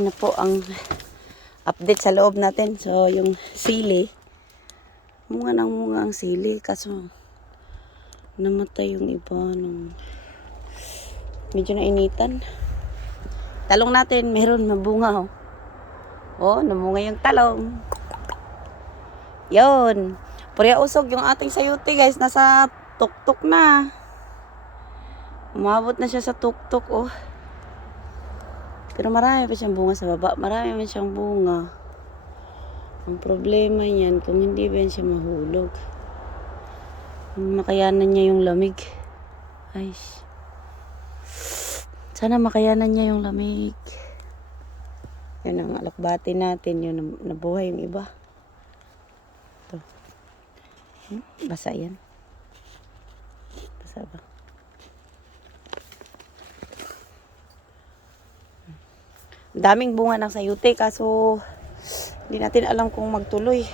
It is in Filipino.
na po ang update sa loob natin. So, yung sili, munga ang sili. Kaso, namatay yung iba nung medyo nainitan. Talong natin, meron mabunga. Oh, namunga yung talong. Yon. Purya usog yung ating sayote, guys. Nasa tuktok na. Umabot na siya sa tuktok, oh. Pero marami pa siyang bunga sa baba. Marami pa siyang bunga. Ang problema niyan, kung hindi ba siya mahulog. Makayanan niya yung lamig. Ay. Sana makayanan niya yung lamig. Yun ang alakbati natin. Yun, nabuhay yung iba. Ito. Basa yan. Basa ba? Daming bunga ng sayote kaso hindi natin alam kung magtuloy.